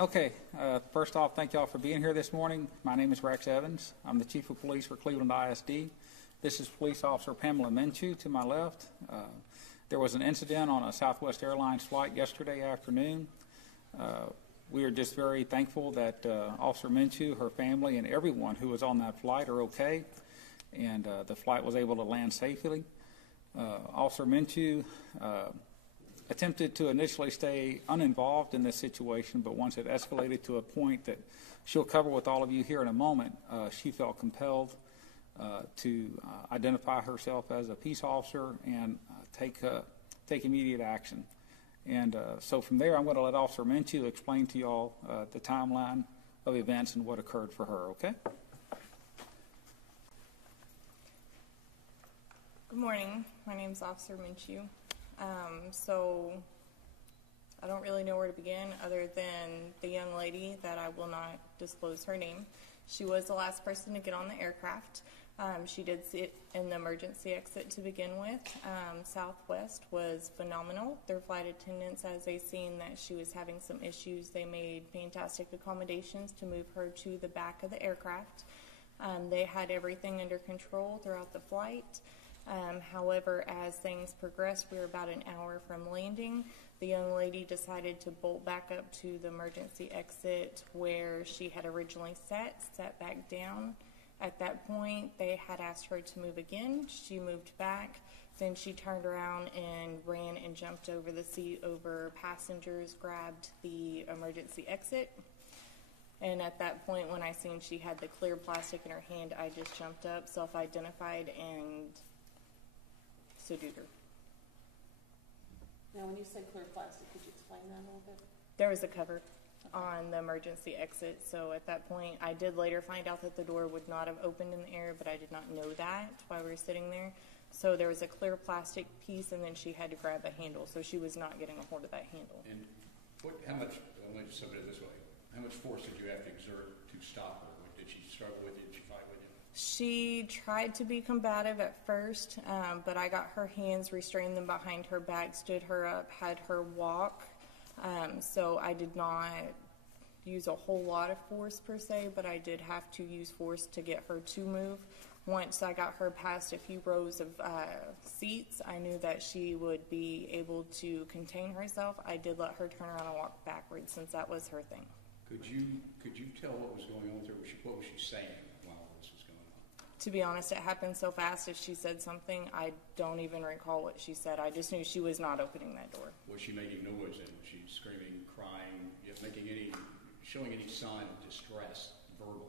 Okay, first off, thank y'all for being here this morning. My name is Rex Evans. I'm the Chief of Police for Cleveland ISD. This is Police Officer Pamela Minshew to my left. There was an incident on a Southwest Airlines flight yesterday afternoon. We are just very thankful that Officer Minshew, her family, and everyone who was on that flight are okay, and the flight was able to land safely. Officer Minshew attempted to initially stay uninvolved in this situation, but once it escalated to a point that she'll cover with all of you here in a moment, she felt compelled to identify herself as a peace officer and take immediate action. And so from there, I'm going to let Officer Minshew explain to y'all the timeline of events and what occurred for her, okay? Good morning. My name is Officer Minshew. So I don't really know where to begin other than the young lady that I will not disclose her name. She was the last person to get on the aircraft. She did sit in the emergency exit to begin with. Southwest was phenomenal. Their flight attendants, as they seen that she was having some issues, they made fantastic accommodations to move her to the back of the aircraft. They had everything under control throughout the flight. However, as things progressed, we were about an hour from landing. The young lady decided to bolt back up to the emergency exit where she had originally sat back down. At that point, they had asked her to move again. She moved back. Then she turned around and ran and jumped over the seat over passengers, grabbed the emergency exit. And at that point, when I seen she had the clear plastic in her hand, I just jumped up, self-identified, and subdued her. Now, when you said clear plastic, could you explain that a little bit? There was a cover on the emergency exit, so at that point, I did later find out that the door would not have opened in the air, but I did not know that while we were sitting there. So there was a clear plastic piece, and then she had to grab a handle, so she was not getting a hold of that handle. And how much, let me just submit it this way, how much force did you have to exert to stop her? Did she struggle with you? Did she fight with you? She tried to be combative at first, but I got her hands, restrained them behind her back, stood her up, had her walk. So I did not use a whole lot of force per se, but I did have to use force to get her to move. Once I got her past a few rows of seats, I knew that she would be able to contain herself. I did let her turn around and walk backwards since that was her thing. Could you tell what was going on with her? What was she saying while this was going on? To be honest, it happened so fast. If she said something, I don't even recall what she said. I just knew she was not opening that door. Was she making noise? And was she screaming, crying, showing any sign of distress verbally?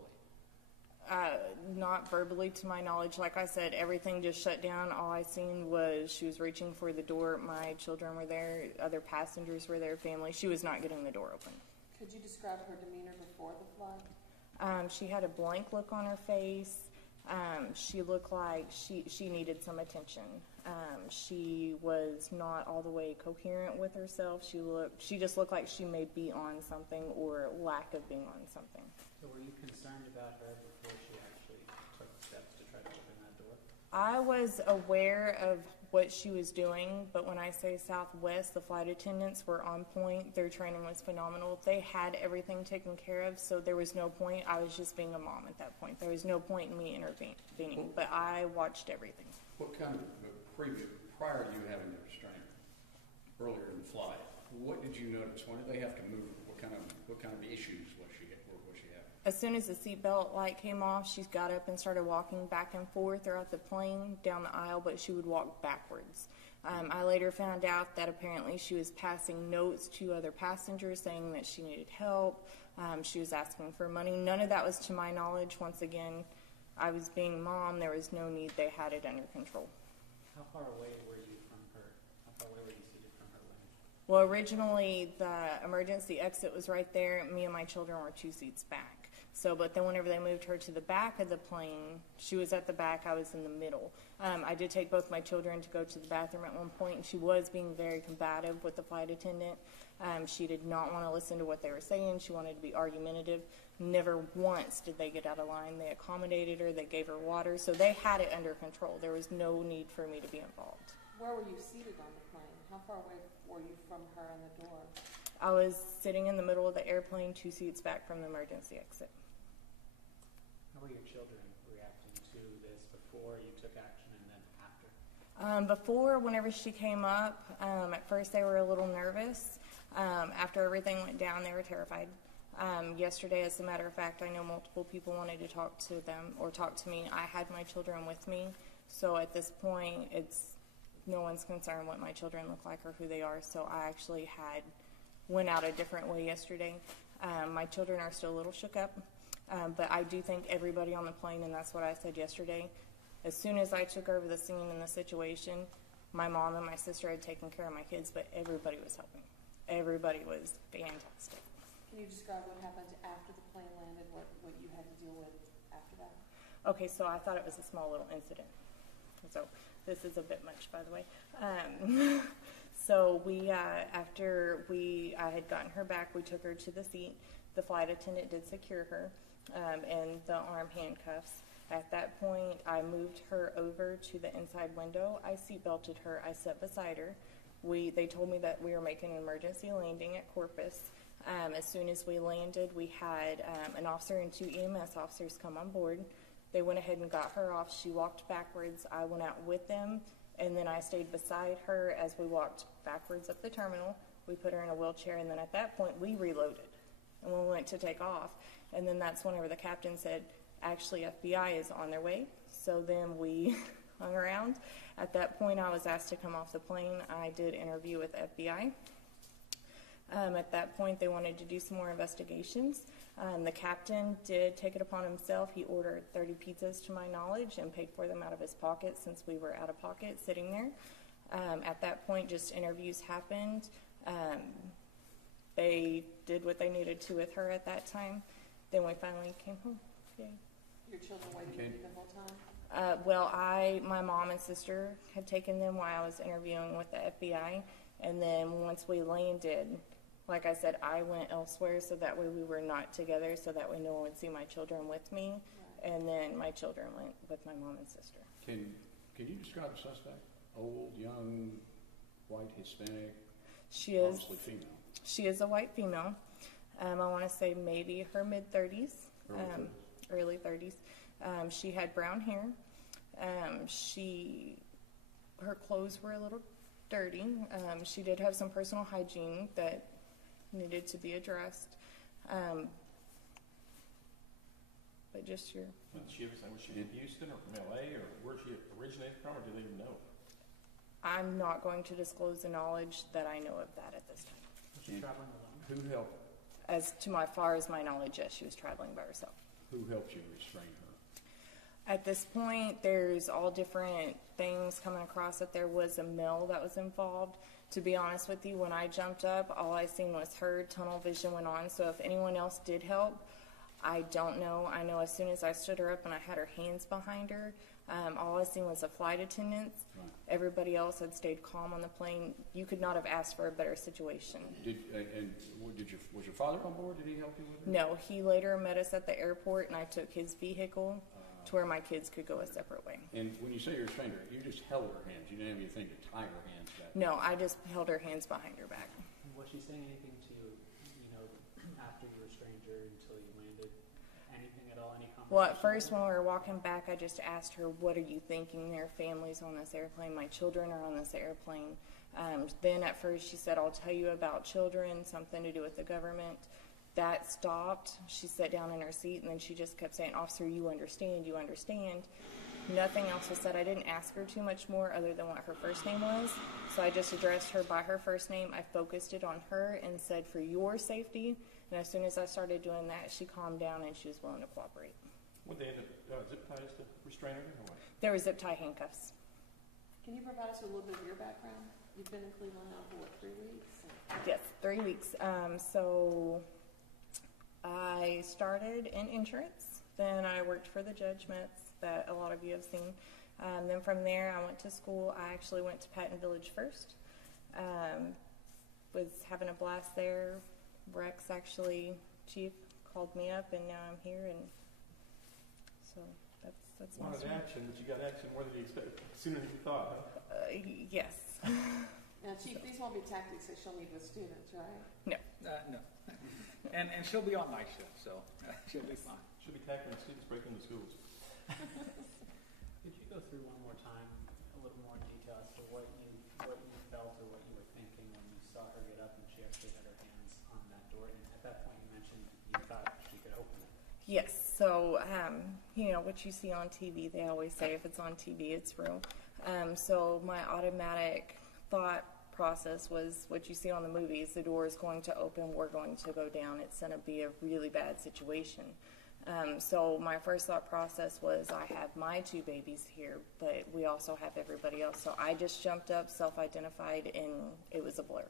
Not verbally to my knowledge. Like I said, everything just shut down. All I seen was she was reaching for the door. My children were there. Other passengers were there, family. She was not getting the door open. Could you describe her demeanor before the flight? She had a blank look on her face. She looked like she needed some attention. She was not all the way coherent with herself. She just looked like she may be on something or lack of being on something. So were you concerned about her before she actually took steps to try to open that door? I was aware of what she was doing, but when I say Southwest, the flight attendants were on point. Their training was phenomenal. They had everything taken care of, so there was no point. I was just being a mom at that point. There was no point in me intervening, but I watched everything. What kind of prior to you having the restraint earlier in the flight, what did you notice? When did they have to move? What kind of issues was she having? As soon as the seatbelt light came off, she got up and started walking back and forth throughout the plane, down the aisle, but she would walk backwards. I later found out that apparently she was passing notes to other passengers saying that she needed help. She was asking for money. None of that was to my knowledge. Once again, I was being mom. There was no need. They had it under control. How far away were you from her? How far away were you seated from her lounge? Well, originally the emergency exit was right there. Me and my children were 2 seats back. But then whenever they moved her to the back of the plane, she was at the back, I was in the middle. I did take both my children to go to the bathroom at one point, and she was being very combative with the flight attendant. She did not want to listen to what they were saying. She wanted to be argumentative. Never once did they get out of line. They accommodated her. They gave her water. So they had it under control. There was no need for me to be involved. Where were you seated on the plane? How far away were you from her and the door? I was sitting in the middle of the airplane, 2 seats back from the emergency exit. How were your children reacting to this before you took action and then after? Before, whenever she came up, at first they were a little nervous. After everything went down, they were terrified. Yesterday, as a matter of fact, I know multiple people wanted to talk to them or talk to me. I had my children with me, so at this point, it's no one's concerned what my children look like or who they are. So I actually went out a different way yesterday. My children are still a little shook up, but I do think everybody on the plane, and that's what I said yesterday, as soon as I took over the scene and the situation, my mom and my sister had taken care of my kids, but everybody was helping. Everybody was fantastic. Can you describe what happened after the plane landed, what you had to deal with after that? Okay, so I thought it was a small little incident. So this is a bit much, by the way. So after I had gotten her back, we took her to the seat. The flight attendant did secure her and the arm handcuffs. At that point, I moved her over to the inside window. I seatbelted her. I sat beside her. They told me that we were making an emergency landing at Corpus. As soon as we landed, we had an officer and 2 EMS officers come on board. They went ahead and got her off. She walked backwards. I went out with them, and then I stayed beside her as we walked backwards up the terminal. We put her in a wheelchair, and then at that point, we reloaded, and we went to take off. And then that's whenever the captain said, actually, FBI is on their way. So then we hung around. At that point, I was asked to come off the plane. I did interview with FBI. At that point, they wanted to do some more investigations. The captain did take it upon himself. He ordered 30 pizzas, to my knowledge, and paid for them out of his pocket since we were out of pocket sitting there. At that point, just interviews happened. They did what they needed to with her at that time. Then we finally came home. Yay. Your children waited for you the whole time? Well, my mom and sister had taken them while I was interviewing with the FBI. And then once we landed, like I said, I went elsewhere so that way we were not together, so that way no one would see my children with me. Right. And then my children went with my mom and sister. Can you describe the suspect? Old, young, white, Hispanic? She is obviously female. She is a white female. I want to say maybe her mid-30s, early 30s. She had brown hair. Her clothes were a little dirty. She did have some personal hygiene that needed to be addressed. But just your... Was she in Houston or from LA, or where she originated from, or do they even know? I'm not going to disclose the knowledge that I know of that at this time. Was she traveling alone? Who helped? As to my far as my knowledge, yes, she was traveling by herself. Who helped you restrain her? At this point, there's all different things coming across that there was a male that was involved. To be honest with you, when I jumped up, all I seen was her. Tunnel vision went on. So if anyone else did help, I don't know. I know as soon as I stood her up and I had her hands behind her, all I seen was a flight attendant. Right. Everybody else had stayed calm on the plane. You could not have asked for a better situation. Was your father on board? Did he help you with it? No, he later met us at the airport, and I took his vehicle to where my kids could go a separate way. And when you say you restrained her, you just held her hands. You didn't have anything to tie her hands back. No, I just held her hands behind her back. Was she saying anything to you, after you restrained her until you landed? Anything at all? Any conversation? Well, at first when we were walking back, I just asked her, what are you thinking? Their families on this airplane. My children are on this airplane. Then at first she said, I'll tell you about children, something to do with the government. That stopped. She sat down in her seat, and then she just kept saying, Officer, you understand, you understand. Nothing else was said. I didn't ask her too much more other than what her first name was. So I just addressed her by her first name. I focused it on her and said, for your safety. And as soon as I started doing that, she calmed down and she was willing to cooperate. Would they end up zip ties to restrain her, or what? There were zip tie handcuffs. Can you provide us with a little bit of your background? You've been in Cleveland now for, 3 weeks? Yes, 3 weeks. So I started in insurance. Then I worked for the judgments that a lot of you have seen. Then from there, I went to school. I actually went to Patton Village first. Was having a blast there. Rex, actually, Chief, called me up, and now I'm here. And so that's my Wanted story. action, but you got action more than you expected, sooner than you thought, huh? Yes. Now, Chief, these won't be tactics that she'll need with students, right? No. No. And she'll be on night shift, so she'll be fine. Should be tackling students breaking the schools. Could you go through one more time, a little more in detail as to what you felt or what you were thinking when you saw her get up and she actually had her hands on that door? And at that point, you mentioned you thought she could open it. Yes. So, you know, what you see on TV, they always say if it's on TV, it's real. So my automatic thought process was what you see on the movies. The door is going to open. We're going to go down. It's going to be a really bad situation. So my first thought process was I have my 2 babies here, but we also have everybody else. So I just jumped up, self-identified, and it was a blur.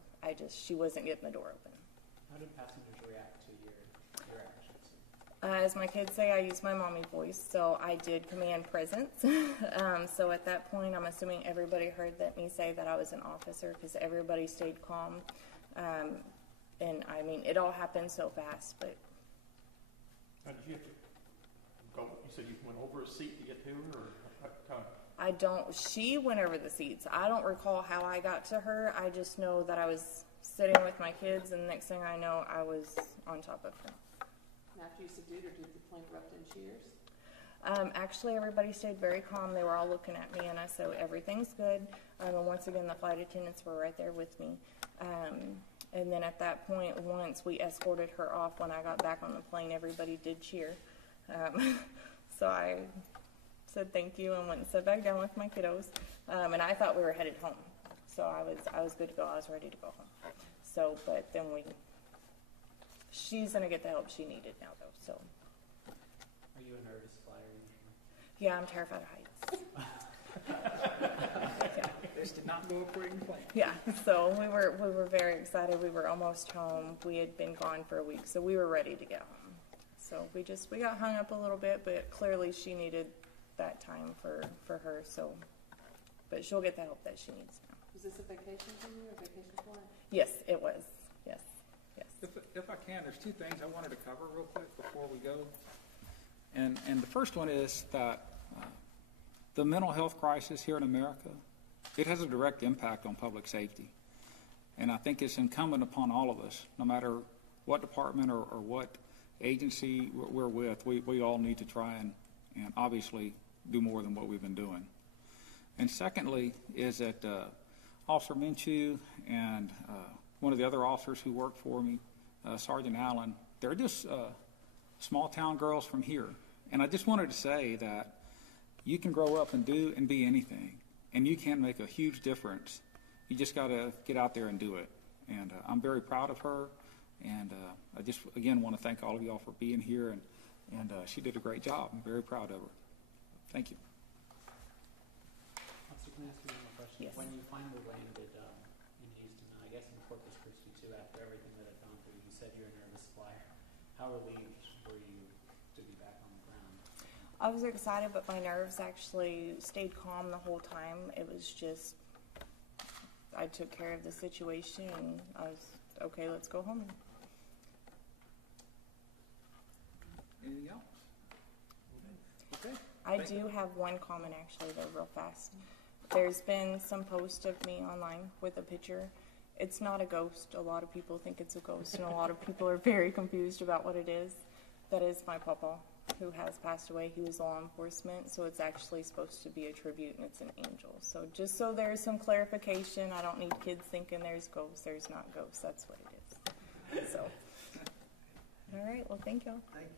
She wasn't getting the door open. How did passengers react to your actions? As my kids say, I use my mommy voice, so I did command presence. So at that point, I'm assuming everybody heard me say that I was an officer because everybody stayed calm. And I mean, it all happened so fast, but Now, did you have to go, you said you went over a seat to get to her, or kind of? she went over the seats. I don't recall how I got to her. I just know that I was sitting with my kids, and the next thing I know, I was on top of her. And after you subdued her, did the plane erupt in cheers? Actually, everybody stayed very calm. They were all looking at me, and I said, everything's good. And once again, the flight attendants were right there with me. And then at that point, once we escorted her off, when I got back on the plane, everybody did cheer. So I said thank you and went and sat back down with my kiddos. And I thought we were headed home. So I was good to go. I was ready to go home. So, but then she's going to get the help she needed now, though. So. Are you a nervous flyer usually? Yeah, I'm terrified of heights. Yeah. This did not go according to plan. Yeah, so we were very excited. We were almost home. We had been gone for a week, so we were ready to get home. So we got hung up a little bit, but clearly she needed that time for her. So, but she'll get the help that she needs now. Was this a vacation for you or vacation flight? Yes, it was. Yes. If I can, there's 2 things I wanted to cover real quick before we go. And the first one is that the mental health crisis here in America, it has a direct impact on public safety. And I think it's incumbent upon all of us, no matter what department or what agency we're with, we all need to try and obviously do more than what we've been doing. And secondly is that Officer Minshew and one of the other officers who worked for me, Sergeant Allen, they're just small town girls from here. And I just wanted to say that you can grow up and do and be anything, and you can make a huge difference. You just got to get out there and do it. And I'm very proud of her, and I just, again, want to thank all of y'all for being here, and she did a great job. I'm very proud of her. Thank you. Officer, can I ask you one more question? Yes. When you finally landed in Houston, and I guess in Corpus Christi too, after everything that had gone through, you said you're a nervous flyer. How relieved were you to be back on the ground? I was excited, but my nerves actually stayed calm the whole time. It was just, I took care of the situation, and I was, okay, let's go home. Anything else? Okay. I do have one comment, actually, though, real fast. There's been some post of me online with a picture. It's not a ghost. A lot of people think it's a ghost, and a lot of people are very confused about what it is. That is my papa, who has passed away. He was law enforcement, so it's actually supposed to be a tribute, and it's an angel. So just so there's some clarification, I don't need kids thinking there's ghosts. There's not ghosts. That's what it is. So, all right. Well, thank y'all. Thank you.